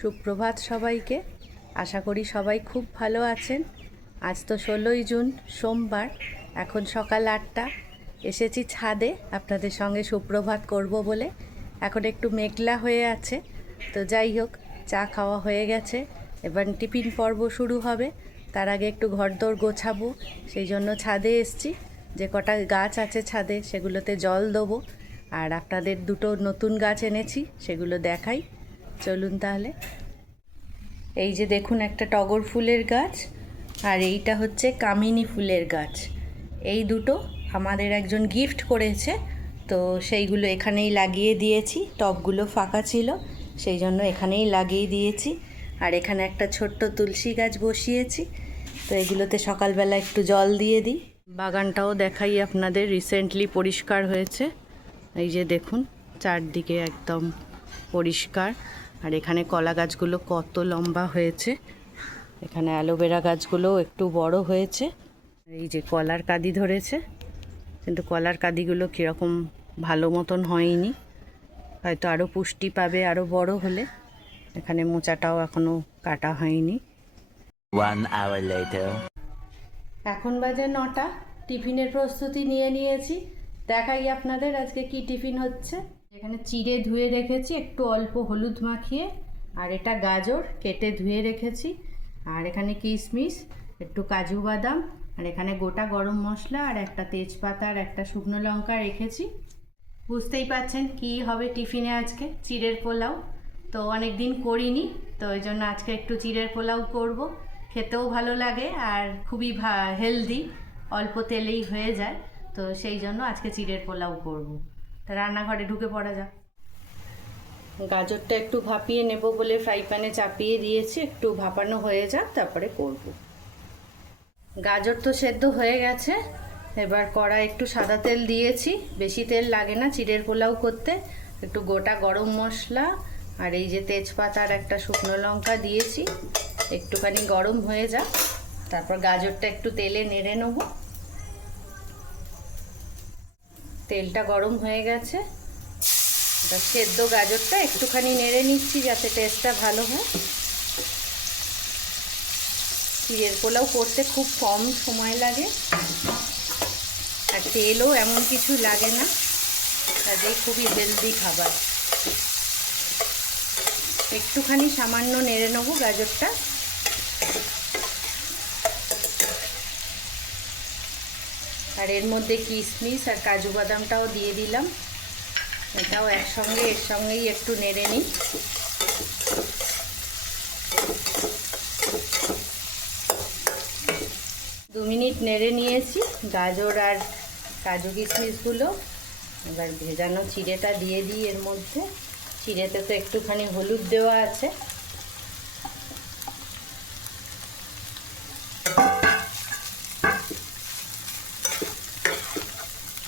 সুপ্রভাত সবাইকে। আশা করি সবাই খুব ভালো আছেন। আজ তো 16ই জুন সোমবার, এখন সকাল 8টা। এসেছি ছাদে আপনাদের সঙ্গে সুপ্রভাত করব বলে। এখন একটু মেঘলা হয়ে আছে, তো যাই হোক, চা খাওয়া হয়ে গেছে, এবার টিফিন পর্ব শুরু হবে। তার আগে একটু ঘরদোর গোছাবো, সেই জন্য ছাদে এসছি। যে কটা গাছ আছে ছাদে সেগুলোতে জল দেবো, আর আপনাদের দুটো নতুন গাছ এনেছি, সেগুলো দেখাই। চলুন তাহলে। এই যে দেখুন, একটা টগর ফুলের গাছ, আর এইটা হচ্ছে কামিনী ফুলের গাছ। এই দুটো আমাদের একজন গিফট করেছে, তো সেইগুলো এখানেই লাগিয়ে দিয়েছি। টবগুলো ফাঁকা ছিল, সেই জন্য এখানেই লাগিয়ে দিয়েছি। আর এখানে একটা ছোট্ট তুলসী গাছ বসিয়েছি, তো এগুলোতে সকালবেলা একটু জল দিয়ে দিই। বাগানটাও দেখাই আপনাদের, রিসেন্টলি পরিষ্কার হয়েছে। এই যে দেখুন, চারদিকে একদম পরিষ্কার। আর এখানে কলা গাছগুলো কত লম্বা হয়েছে, এখানে অ্যালোভেরা গাছগুলো একটু বড় হয়েছে। এই যে কলার কাঁদি ধরেছে, কিন্তু কলার কাঁদিগুলো কীরকম ভালো মতন হয়নি, হয়তো আরও পুষ্টি পাবে আরও বড় হলে। এখানে মোচাটাও এখনও কাটা হয়নি। 1 hour later. এখন বাজে 9টা, টিফিনের প্রস্তুতি নিয়ে নিয়েছি। দেখাই আপনাদের আজকে কি টিফিন হচ্ছে। এখানে চিড়ে ধুয়ে রেখেছি একটু অল্প হলুদ মাখিয়ে, আর এটা গাজর কেটে ধুয়ে রেখেছি, আর এখানে কিশমিশ, একটু কাজু বাদাম, আর এখানে গোটা গরম মশলা, আর একটা তেজপাতা, আর একটা শুকনো লঙ্কা রেখেছি। বুঝতেই পাচ্ছেন কি হবে টিফিনে আজকে, চিড়ের পোলাও। তো অনেক দিন করিনি, তো ওই জন্য আজকে একটু চিড়ের পোলাও করব। খেতেও ভালো লাগে আর খুবই হেলদি, অল্প তেলেই হয়ে যায়, তো সেই জন্য আজকে চিড়ের পোলাও করব। তা রান্নাঘরে ঢুকে পড়া যাক। গাজরটা একটু ভাপিয়ে নেব বলে ফ্রাই প্যানে চাপিয়ে দিয়েছি, একটু ভাপানো হয়ে যাক তারপরে করব। গাজর তো সেদ্ধ হয়ে গেছে, এবার কড়াই একটু সাদা তেল দিয়েছি, বেশি তেল লাগে না চিড়ের পোলাও করতে। একটু গোটা গরম মশলা আর এই যে তেজপাতা আর একটা শুকনো লঙ্কা দিয়েছি, একটুখানি গরম হয়ে যাক, তারপর গাজরটা একটু তেলে নেড়ে নেব। তেলটা গরম হয়ে গেছে, সেদ্ধ গাজরটা একটুখানি নেড়ে নিচ্ছি যাতে টেস্টটা ভালো হয়। চিড়ের পোলাও করতে খুব কম সময় লাগে, আর তেলও এমন কিছু লাগে না, কাজেই খুবই হেলদি খাবার। একটুখানি সামান্য নেড়ে নেবো গাজরটা। আর এর মধ্যে কিশমিশ আর কাজু বাদামটাও দিয়ে দিলাম, এটাও একসঙ্গে এর সঙ্গেই একটু নেড়ে নিই। দু মিনিট নেড়ে নিয়েছি গাজর আর কাজু কিশমিশগুলো। এবার ভেজানো চিড়েটা দিয়ে দিই এর মধ্যে। চিড়েতে তো একটুখানি হলুদ দেওয়া আছে।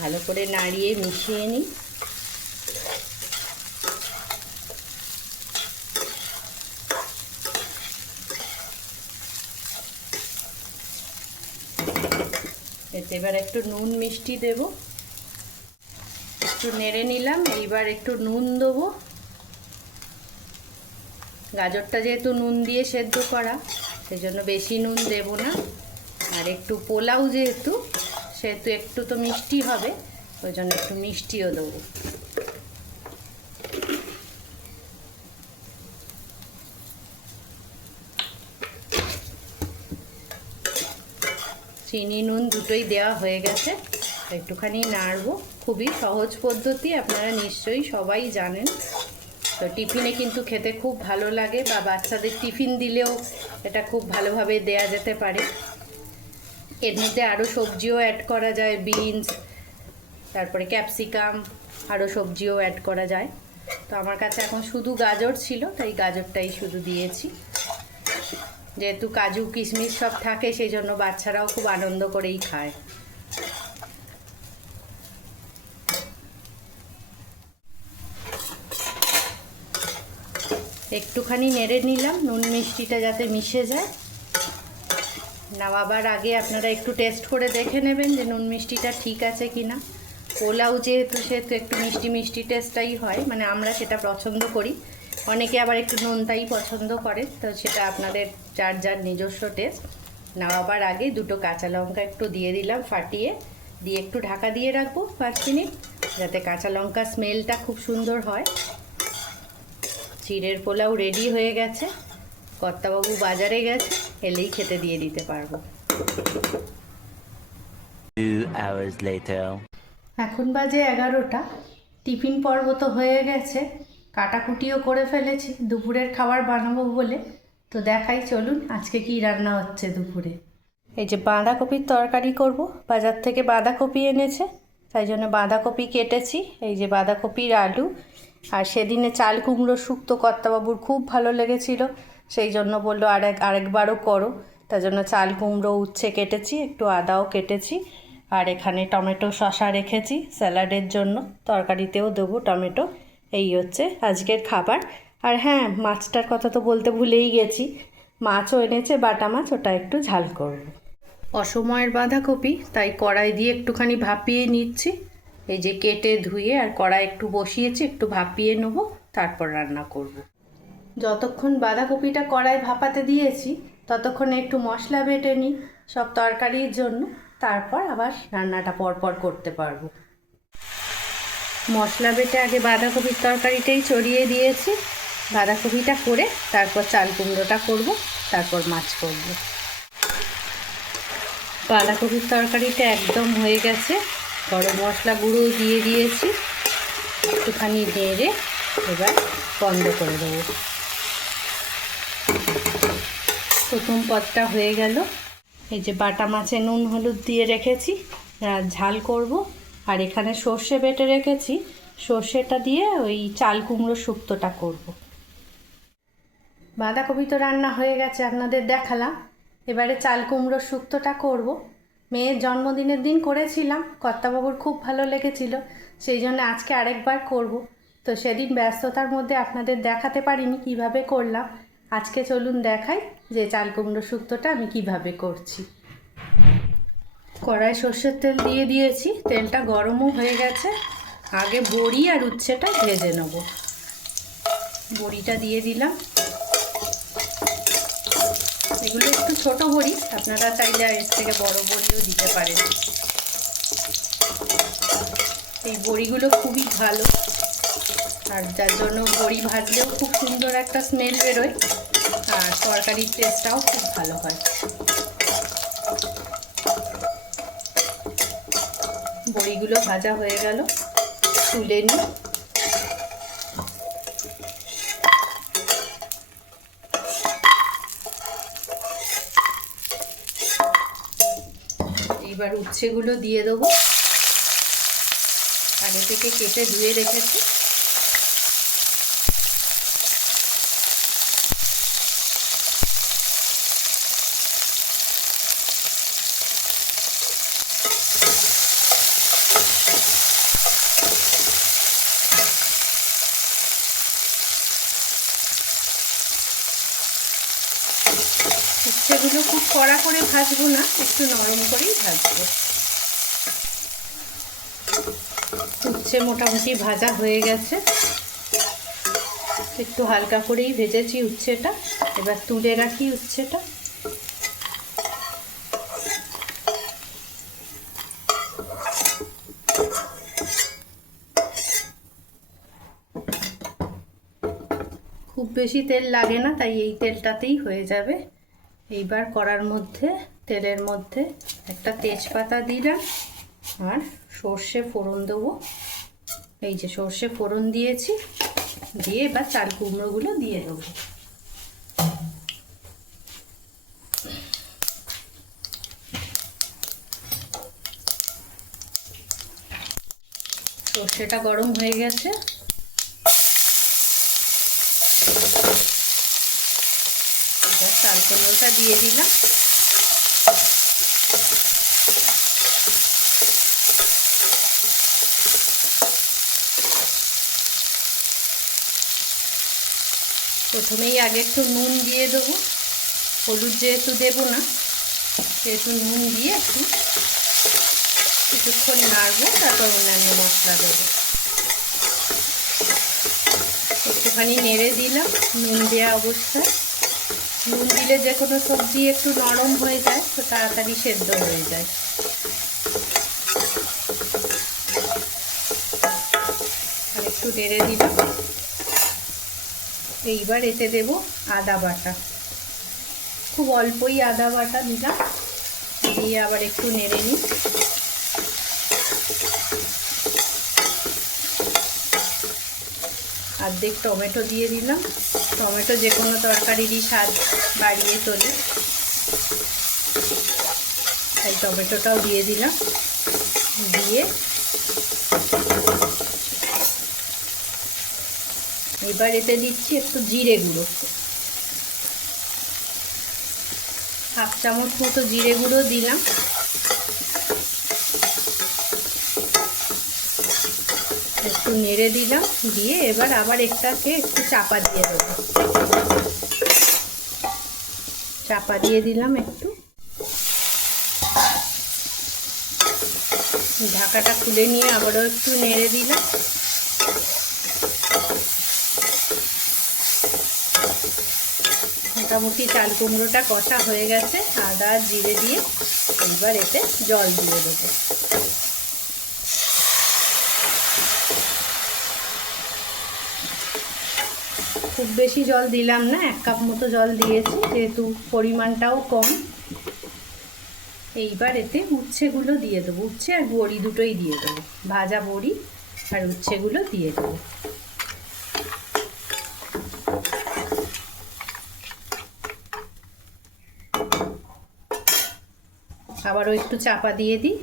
ভালো করে নাড়িয়ে মিশিয়ে নিই। এতে এবার একটু নুন মিষ্টি দেব, একটু নেড়ে নিলাম। এইবার একটু নুন দেবো, গাজরটা যেহেতু নুন দিয়ে সেদ্ধ করা, সেই জন্য বেশি নুন দেব না। আর একটু পোলাও যেহেতু, সেহেতু একটু তো মিষ্টি হবে, ওই জন্য একটু মিষ্টিও দেবো। চিনি নুন দুটোই দেওয়া হয়ে গেছে, একটুখানি নাড়বো। খুবই সহজ পদ্ধতি, আপনারা নিশ্চয়ই সবাই জানেন। তো টিফিনে কিন্তু খেতে খুব ভালো লাগে, বা বাচ্চাদের টিফিন দিলেও এটা খুব ভালোভাবে দেয়া যেতে পারে। এর মধ্যে আরও সবজিও অ্যাড করা যায়, বিনস, তারপরে ক্যাপসিকাম, আরও সবজিও অ্যাড করা যায়। তো আমার কাছে এখন শুধু গাজর ছিল, তাই গাজরটাই শুধু দিয়েছি। যেহেতু কাজু কিশমিশ সব থাকে, সেই জন্য বাচ্চারাও খুব আনন্দ করেই খায়। একটুখানি নেড়ে নিলাম, নুন মিষ্টিটা যাতে মিশে যায়। নামাবার আগে আপনারা একটু টেস্ট করে দেখে নেবেন যে নুন মিষ্টিটা ঠিক আছে কি না। পোলাও যেহেতু, সেহেতু একটু মিষ্টি মিষ্টি টেস্টটাই হয়, মানে আমরা সেটা পছন্দ করি। অনেকে আবার একটু নোনতাই পছন্দ করে, তো সেটা আপনাদের যার যার নিজস্ব টেস্ট। নামাবার আগে দুটো কাঁচা লঙ্কা একটু দিয়ে দিলাম ফাটিয়ে, দিয়ে একটু ঢাকা দিয়ে রাখবো 5 মিনিট, যাতে কাঁচা লঙ্কা স্মেলটা খুব সুন্দর হয়। চিড়ের পোলাও রেডি হয়ে গেছে। কর্তাবাবু বাজারে গেছে, এলেই খেতে দিয়ে দিতে পারবো। 2 hours later. এখন বাজে 11টা। টিফিন পর্ব তো হয়ে গেছে, কাটাকুটিও করে ফেলেছি দুপুরের খাবার বানাবো বলে। তো দেখাই চলুন আজকে কি রান্না হচ্ছে দুপুরে। এই যে বাঁধাকপির তরকারি করব, বাজার থেকে বাঁধাকপি এনেছে, তাই জন্য বাঁধাকপি কেটেছি। এই যে বাঁধাকপির আলু, আর সেদিনে চাল কুমড়ো শুক্তো কর্তাবাবুর খুব ভালো লেগেছিল, সেই জন্য বললো আরেকবারও করো, তার জন্য চাল কুমড়ো উচ্ছে কেটেছি, একটু আদাও কেটেছি, আর এখানে টমেটো শসা রেখেছি স্যালাডের জন্য, তরকারিতেও দেবো টমেটো। এই হচ্ছে আজকের খাবার। আর হ্যাঁ, মাছটার কথা তো বলতে ভুলেই গেছি, মাছও এনেছে, বাটা মাছ, ওটা একটু ঝাল করব। অসময়ের বাঁধাকপি, তাই কড়াই দিয়ে একটুখানি ভাপিয়ে নিচ্ছি। এই যে কেটে ধুয়ে আর কড়াই একটু বসিয়েছি, একটু ভাপিয়ে নেব, তারপর রান্না করব। যতক্ষণ বাঁধাকপিটা কড়াই ভাপাতে দিয়েছি ততক্ষণে একটু মশলা বেটে নিই সব তরকারির জন্য, তারপর আবার রান্নাটা পরপর করতে পারবো। মশলা বেটে আগে বাঁধাকপির তরকারিটাই চড়িয়ে দিয়েছি। বাঁধাকপিটা করে তারপর চাল কুমড়োটা করব, তারপর মাছ করব। বাঁধাকপির তরকারিটা একদম হয়ে গেছে, গরম মশলা গুঁড়ো দিয়ে দিয়েছি, একটুখানি নেড়ে এবার বন্ধ করে দেবো। প্রথম পদটা হয়ে গেল। এই যে বাটা মাছে নুন হলুদ দিয়ে রেখেছি, ঝাল করব। আর এখানে সর্ষে বেটে রেখেছি, সর্ষেটা দিয়ে ওই চাল কুমড়ো শুক্তোটা করব। বাঁধাকপি তো রান্না হয়ে গেছে, আপনাদের দেখালাম। এবারে চাল কুমড়োর শুক্তোটা করব। মেয়ের জন্মদিনের দিন করেছিলাম, কর্তাবাবুর খুব ভালো লেগেছিল, সেই জন্য আজকে আরেকবার করব। তো সেদিন ব্যস্ততার মধ্যে আপনাদের দেখাতে পারিনি কিভাবে করলাম। আজকে চলুন দেখাই যে চাল কুমড়ো শুক্তোটা আমি কিভাবে করছি। কড়াই সর্ষের তেল দিয়ে দিয়েছি, তেলটা গরমও হয়ে গেছে। আগে বড়ি আর উচ্ছেটা ভেজে নেব। বড়িটা দিয়ে দিলাম, এগুলো একটু ছোট বড়ি, আপনারা চাইলে এর থেকে বড় বড়িও দিতে পারেন। এই বড়িগুলো খুবই ভালো, আর যার জন্য বড়ি ভাজলেও খুব সুন্দর একটা স্মেল বেরোয়, আর তরকারির টেস্টটাও খুব ভালো হয়। বড়িগুলো ভাজা হয়ে গেল, তুলে নিই। এবার উচ্ছেগুলো দিয়ে দেবো, আগে থেকে কেটে ধুয়ে রেখেছি। উচ্ছেগুলো খুব কড়া করে ভাজবো না, একটু নরম করেই ভাজবো। উচ্ছে মোটামুটি ভাজা হয়ে গেছে, একটু হালকা করেই ভেজেছি উচ্ছেটা। এবার তুলে রাখি উচ্ছেটা। খুব বেশি তেল লাগে না, তাই এই তেলটাতেই হয়ে যাবে। এইবার কড়ার মধ্যে, তেলের মধ্যে একটা তেজপাতা দিলাম, আর সর্ষে ফোড়ন দেবো। এই যে সর্ষে ফোড়ন দিয়েছি, দিয়ে এবার চাল কুমড়োগুলো দিয়ে দেবো। সর্ষেটা গরম হয়ে গেছে, এবার চাল কুমড়োটা দিয়ে দিলাম। প্রথমেই আগে একটু নুন দিয়ে দেবো, হলুদ যেহেতু দেবো না, সেহেতু নুন দিয়ে কিছুক্ষণ নাড়বো, তারপর অন্যান্য মশলা দেবো। একটু একটুখানি নেড়ে দিলাম নুন দেওয়া অবস্থায়। নুন দিলে যে কোনো সবজি একটু নরম হয়ে যায়, তো তাড়াতাড়ি সেদ্ধ হয়ে যায়। আর একটু নেড়ে দিলাম। এইবার এতে দেব আদা বাটা, খুব অল্পই আদা বাটা দিলাম, দিয়ে আবার একটু নেড়ে নিই। অর্ধেক টমেটো দিয়ে দিলাম। টমেটো যে কোনো তরকারিরই স্বাদ বাড়িয়ে তোলে, তাই টমেটোটাও দিয়ে দিলাম। দিয়ে এবার এতে দিচ্ছি একটু জিরে গুঁড়ো, হাফ চামচ মতো জিরে গুঁড়ো দিলাম। একটু নেড়ে দিলাম, দিয়ে এবার আবার একটাকে একটু চাপা দিয়ে দেবো। চাপা দিয়ে দিলাম একটু, ঢাকাটা খুলে নিয়ে আবারও একটু নেড়ে দিলাম। মোটামুটি চাল কুমড়োটা কষা হয়ে গেছে আদা জিরে দিয়ে। এইবার এতে জল দিয়ে দেবো। খুব বেশি জল দিলাম না, 1 কাপ মতো জল দিয়েছি, যেহেতু পরিমাণটাও কম। এইবার এতে উচ্ছেগুলো দিয়ে দেবো, উচ্ছে আর বড়ি দুটোই দিয়ে দেবো, ভাজা বড়ি আর উচ্ছেগুলো দিয়ে দেবো। আবারও একটু চাপা দিয়ে দিই।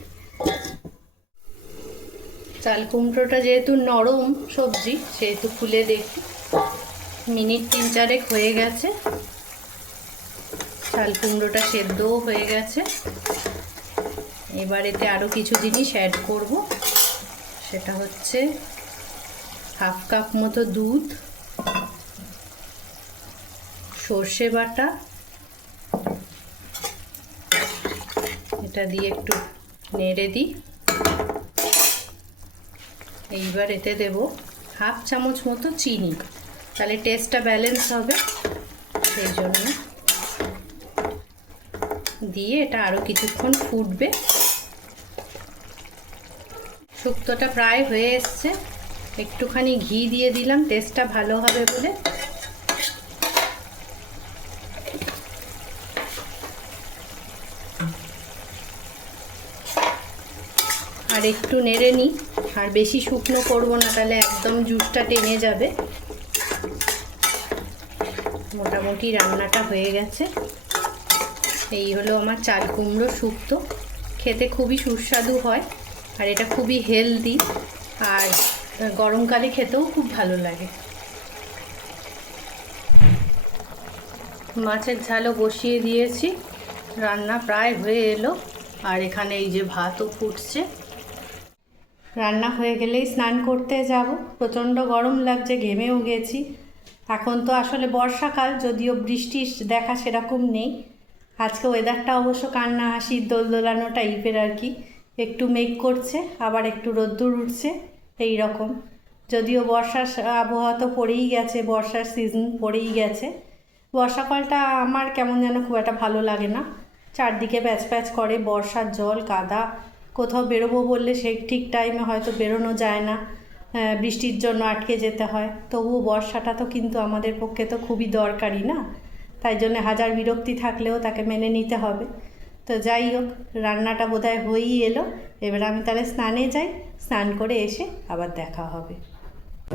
চাল কুমড়োটা যেহেতু নরম সবজি, সেহেতু খুলে দেখি। মিনিট 3-4 হয়ে গেছে, চাল কুমড়োটা সেদ্ধও হয়ে গেছে। এবার এতে আরও কিছু জিনিস অ্যাড করব, সেটা হচ্ছে হাফ কাপ মতো দুধ, সর্ষে বাটা, এটা দিয়ে একটু নেড়ে দিই। এইবার এতে দেব হাফ চামচ মতো চিনি, তাহলে টেস্টটা ব্যালেন্স হবে, সেই জন্য দিয়ে এটা আরও কিছুক্ষণ ফুটবে। শুক্তোটা প্রায় হয়ে এসছে, একটুখানি ঘি দিয়ে দিলাম টেস্টটা ভালো হবে বলে। আর একটু নেড়ে নিই, আর বেশি শুকনো করব না, তাহলে একদম জুসটা টেনে যাবে। মোটামুটি রান্নাটা হয়ে গেছে। এই হলো আমার চাল কুমড়ো শুক্তো, খেতে খুবই সুস্বাদু হয়, আর এটা খুবই হেলদি, আর গরমকালে খেতেও খুব ভালো লাগে। মাছের ঝালও বসিয়ে দিয়েছি, রান্না প্রায় হয়ে এলো। আর এখানে এই যে ভাতও ফুটছে। রান্না হয়ে গেলেই স্নান করতে যাব, প্রচণ্ড গরম লাগছে, ঘেমেও গেছি। এখন তো আসলে বর্ষাকাল, যদিও বৃষ্টির দেখা সেরকম নেই। আজকে ওয়েদারটা অবশ্য কান্না হাসির দোল দোলানো টাইপের আর কি, একটু মেঘ করছে আবার একটু রোদ্দুর উঠছে, এই রকম। যদিও বর্ষার আবহাওয়া তো পড়েই গেছে, বর্ষার সিজন পড়েই গেছে। বর্ষাকালটা আমার কেমন যেন খুব একটা ভালো লাগে না, চারদিকে প্যাচ প্যাচ করে, বর্ষার জল কাদা, কোথাও বেরোবো বললে সেই ঠিক টাইমে হয়তো বেরোনো যায় না, বৃষ্টির জন্য আটকে যেতে হয়। তবুও বর্ষাটা তো কিন্তু আমাদের পক্ষে তো খুবই দরকারি না, তাই জন্য হাজার বিরক্তি থাকলেও তাকে মেনে নিতে হবে। তো যাই হোক, রান্নাটা বোধহয় হয়েই এলো। এবার আমি তাহলে স্নানে যাই, স্নান করে এসে আবার দেখা হবে।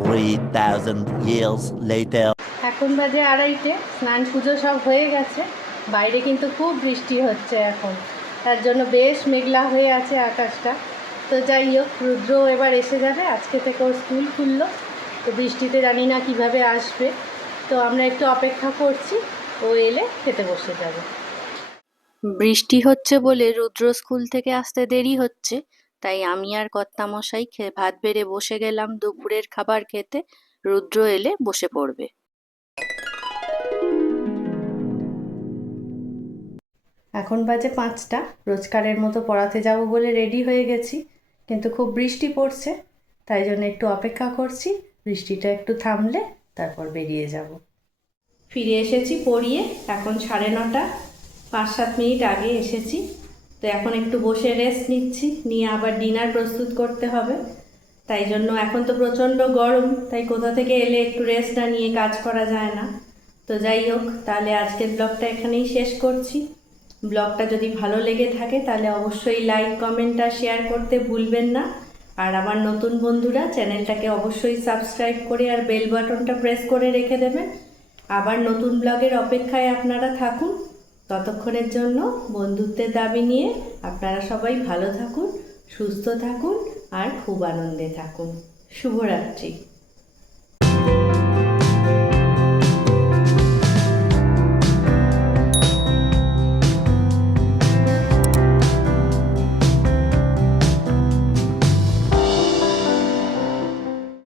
3,000 years later. এখন বাজে 2:30, স্নান পুজো সব হয়ে গেছে। বাইরে কিন্তু খুব বৃষ্টি হচ্ছে এখন, তার জন্য বেশ মেঘলা হয়ে আছে আকাশটা। তো যাই হোক, রুদ্র এবার এসে যাবে, আজকে থেকে ওর স্কুল খুললো, তো বৃষ্টিতে জানি না কিভাবে আসবে, তো আমরা একটু অপেক্ষা করছি, ও এলে খেতে বসে যাবে। বৃষ্টি হচ্ছে বলে রুদ্র স্কুল থেকে আসতে দেরি হচ্ছে, তাই আমি আর কর্তামশাই ভাত বেড়ে বসে গেলাম দুপুরের খাবার খেতে। রুদ্র এলে বসে পড়বে। এখন বাজে 5টা, রোজকারের মতো পড়াতে যাব বলে রেডি হয়ে গেছি, কিন্তু খুব বৃষ্টি পড়ছে, তাই জন্য একটু অপেক্ষা করছি, বৃষ্টিটা একটু থামলে তারপর বেরিয়ে যাব। ফিরে এসেছি পড়িয়ে, এখন 9:30, 5-7 মিনিট আগে এসেছি। তো এখন একটু বসে রেস্ট নিচ্ছি, নিয়ে আবার ডিনার প্রস্তুত করতে হবে। তাই জন্য এখন তো প্রচণ্ড গরম, তাই কোথা থেকে এলে একটু রেস্ট না নিয়ে কাজ করা যায় না। তো যাই হোক, তাহলে আজকের ব্লগটা এখানেই শেষ করছি। ব্লগটা যদি ভালো লেগে থাকে তাহলে অবশ্যই লাইক, কমেন্ট আর শেয়ার করতে ভুলবেন না। আর আমার নতুন বন্ধুরা চ্যানেলটাকে অবশ্যই সাবস্ক্রাইব করে আর বেল বাটনটা প্রেস করে রেখে দেবেন। আবার নতুন ব্লগের অপেক্ষায় আপনারা থাকুন। ততক্ষণের জন্য বন্ধুত্বের দাবি নিয়ে আপনারা সবাই ভালো থাকুন, সুস্থ থাকুন আর খুব আনন্দে থাকুন। শুভরাত্রি।